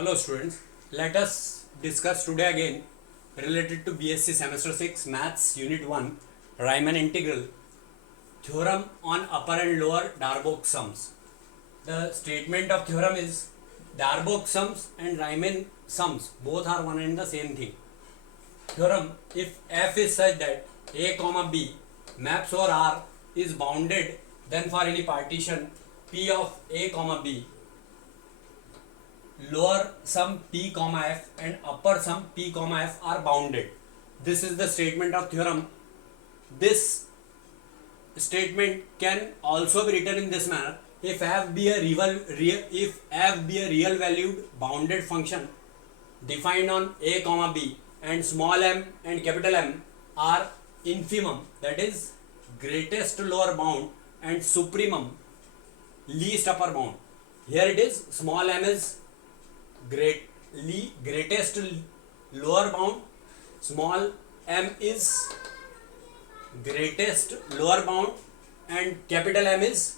Hello students, let us discuss today again related to BSc Semester 6 Maths Unit 1 Riemann integral theorem on upper and lower Darboux sums. The statement of theorem is Darboux sums and Riemann sums both are one and the same thing. Theorem, if f is such that a comma b maps over R is bounded, then for any partition p of a comma b, lower sum p comma f and upper sum p comma f are bounded. This is the statement of theorem. This statement can also be written in this manner: if f be a real valued bounded function defined on a comma b and small m and capital M are infimum, that is greatest lower bound, and supremum, least upper bound. Here it is, small m is greatest lower bound, small m is greatest lower bound, and capital M is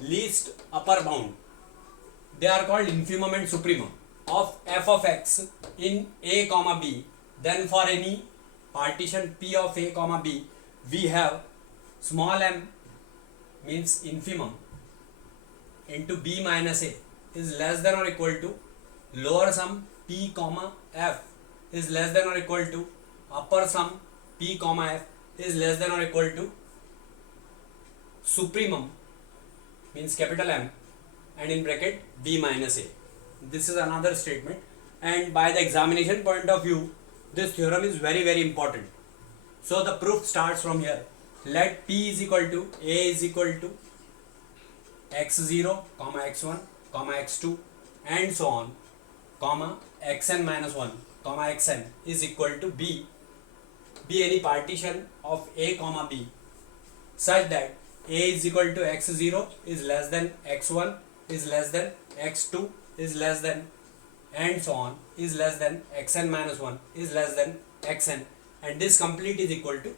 least upper bound. They are called infimum and supremum of f of x in a comma b. Then for any partition p of a comma b, we have small m means infimum into b minus a is less than or equal to lower sum p comma f is less than or equal to upper sum p comma f is less than or equal to supremum means capital M and in bracket b minus a. This is another statement, and by the examination point of view, this theorem is very important. So the proof starts from here. Let p is equal to a is equal to x0 comma x1 comma x2 and so on comma xn minus 1 comma xn is equal to b be any partition of a comma b such that a is equal to x0 is less than x1 is less than x2 is less than and so on is less than xn minus 1 is less than xn, and this complete is equal to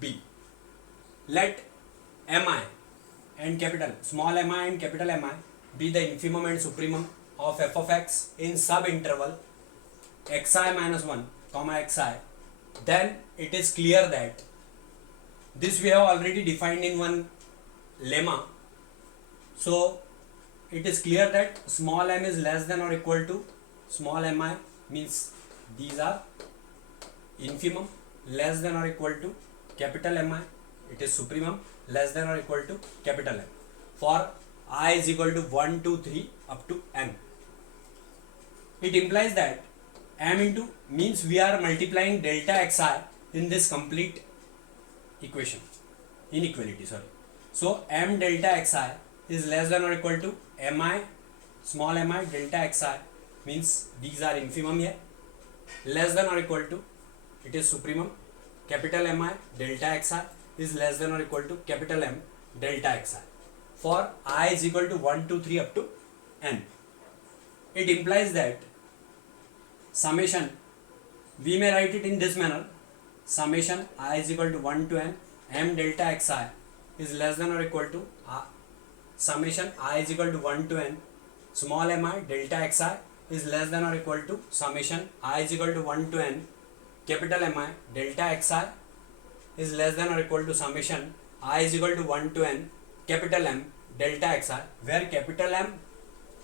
b. Let mi and capital small mi and capital Mi be the infimum and supremum of f of x in subinterval xi minus 1 comma xi. Then it is clear that this we have already defined in one lemma. So it is clear that small m is less than or equal to small mi, means these are infimum, less than or equal to capital Mi, it is supremum, less than or equal to capital M for I is equal to 1, 2, 3 up to n. It implies that m into means we are multiplying delta xi in this complete inequality. So m delta xi is less than or equal to mi small mi delta xi, means these are infimum here, less than or equal to it is supremum, capital Mi delta xi is less than or equal to capital M delta xi for I is equal to 1, 2, 3 up to n. It implies that summation, we may write it in this manner: summation I is equal to 1 to n m delta xi is less than or equal to summation I is equal to 1 to n small mi delta xi is less than or equal to summation I is equal to 1 to n capital Mi delta xi is less than or equal to summation I is equal to 1 to n capital M delta xi, where capital M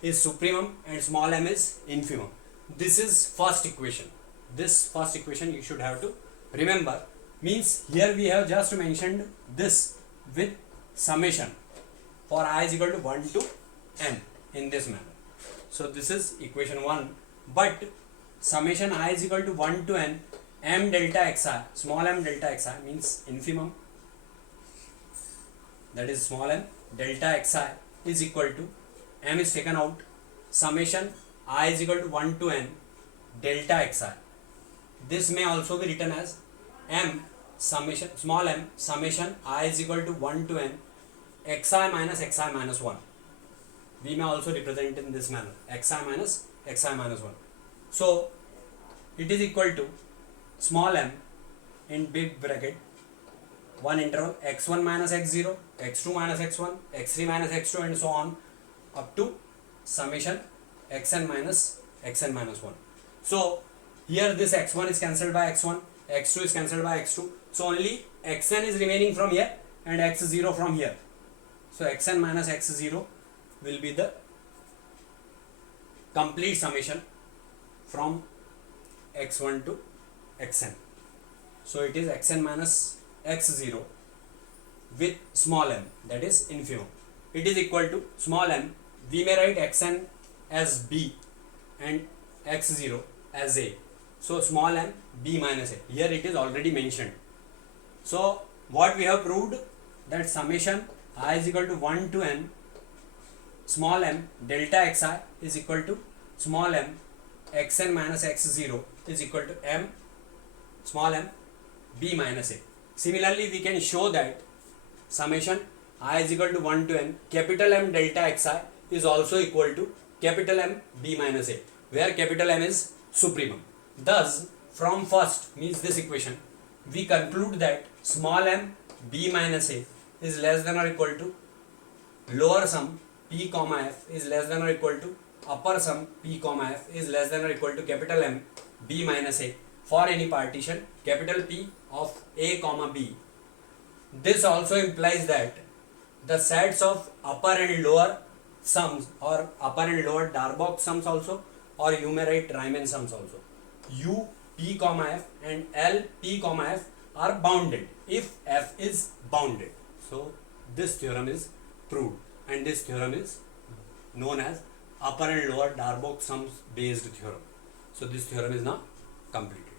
is supremum and small m is infimum. This is first equation. This first equation you should have to remember. Means here we have just mentioned this with summation for I is equal to 1 to n in this manner. So this is equation 1, but summation I is equal to 1 to n m delta xi, small m delta xi means infimum, that is small m delta xi is equal to m is taken out, summation I is equal to 1 to n delta xi. This may also be written as m summation small m summation I is equal to 1 to n xi minus 1. We may also represent in this manner: xi minus 1. So it is equal to small m in big bracket one interval x1 minus x0, x2 minus x1, x3 minus x2 and so on up to summation xn minus xn minus 1. So here this x1 is cancelled by x1, x2 is cancelled by x2, so only xn is remaining from here and x0 from here. So xn minus x0 will be the complete summation from x1 to xn. So it is xn minus x0 with small m, that is infimum. It is equal to small m. We may write xn as b and x0 as a. So small m b minus a. Here it is already mentioned. So what we have proved, that summation I is equal to 1 to n small m delta xi is equal to small m xn minus x0 is equal to m small m b minus a. Similarly, we can show that summation I is equal to 1 to n capital M delta xi is also equal to capital M b minus a, where capital M is supremum. Thus, from first, means this equation, we conclude that small m b minus a is less than or equal to lower sum p comma f is less than or equal to upper sum p comma f is less than or equal to capital M b minus a for any partition capital P of a comma b. This also implies that the sets of upper and lower sums, or upper and lower Darboux sums also, or you may write Riemann sums also, u p comma f and l p comma f are bounded if f is bounded. So this theorem is proved, and this theorem is known as upper and lower Darboux sums based theorem. So this theorem is now completed.